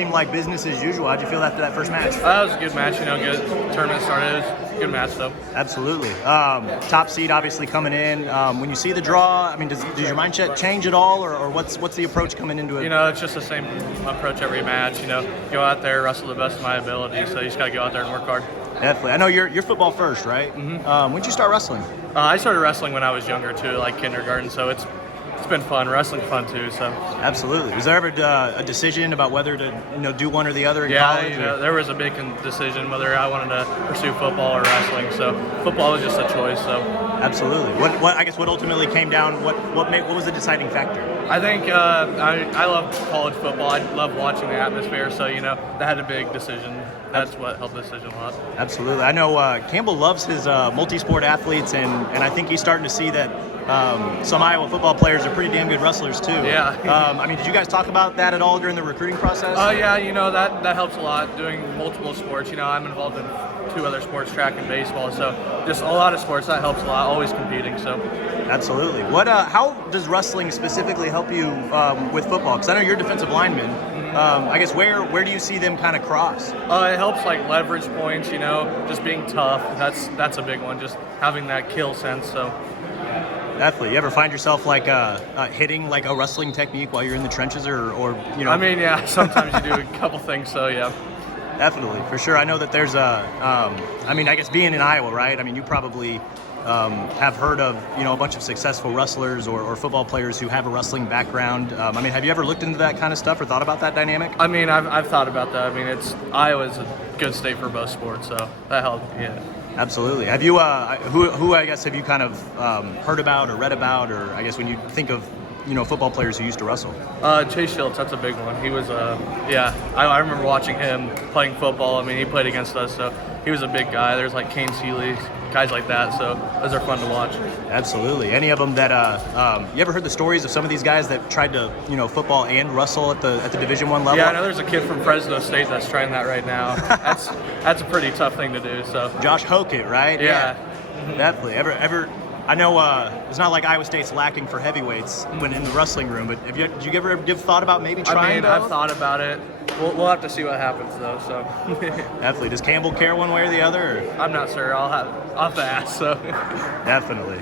Seemed like business as usual. How'd you feel after that first match? That was a good match, good tournament started. It was a good match, though. Absolutely. Top seed obviously coming in. When you see the draw, I mean, does your mindset change at all, or what's the approach coming into it? It's just the same approach every match. Go out there, wrestle the best of my ability. So you just got to go out there and work hard. Definitely. I know you're football first, right? Mm-hmm. When'd you start wrestling? I started wrestling when I was younger, too, like kindergarten. So it's been fun. Wrestling's fun, too. So absolutely. Was there ever a decision about whether to do one or the other in college? Yeah, there was a big decision whether I wanted to pursue football or wrestling. So football was just a choice. So absolutely. What ultimately came down? What was the deciding factor? I think I love college football. I love watching the atmosphere. So that had a big decision. That's what helped the decision a lot. Absolutely. I know Campbell loves his multi-sport athletes, and I think he's starting to see that some Iowa football players are pretty damn good wrestlers too. Yeah. I mean, did you guys talk about that at all during the recruiting process? Yeah. That helps a lot. Doing multiple sports. I'm involved in 2 other sports, track and baseball. So just a lot of sports that helps a lot. Always competing. So. Absolutely. How does wrestling specifically help you with football? Because I know you're a defensive lineman. I guess where do you see them kind of cross? It helps like leverage points, just being tough. That's a big one. Just having that kill sense. So. Definitely. You ever find yourself like hitting like a wrestling technique while you're in the trenches, or I mean, yeah. Sometimes you do a couple things. So yeah. Definitely, for sure. I know that there's I mean, I guess being in Iowa, right? I mean, you probably have heard of a bunch of successful wrestlers or football players who have a wrestling background. I mean, have you ever looked into that kind of stuff or thought about that dynamic? I mean, I've thought about that. I mean, Iowa's a good state for both sports, so that helps. Yeah. Absolutely. Have you who I guess have you kind of heard about or read about, or I guess when you think of football players who used to wrestle? Chase Shields, that's a big one. He was I remember watching him playing football. I mean, he played against us, so he was a big guy. There's like Kane Seeley, guys like that, so those are fun to watch. Absolutely. Any of them that you ever heard the stories of some of these guys that tried to football and wrestle at the Division I level? Yeah, I know there's a kid from Fresno State that's trying that right now. That's a pretty tough thing to do. So Josh Hokett, right? Yeah. Definitely. Ever I know it's not like Iowa State's lacking for heavyweights when in the wrestling room, but did you ever give thought about maybe trying? I've thought about it. We'll have to see what happens though. So definitely. Does Campbell care one way or the other? Or? I'm not sure. I'll have to ask. So definitely.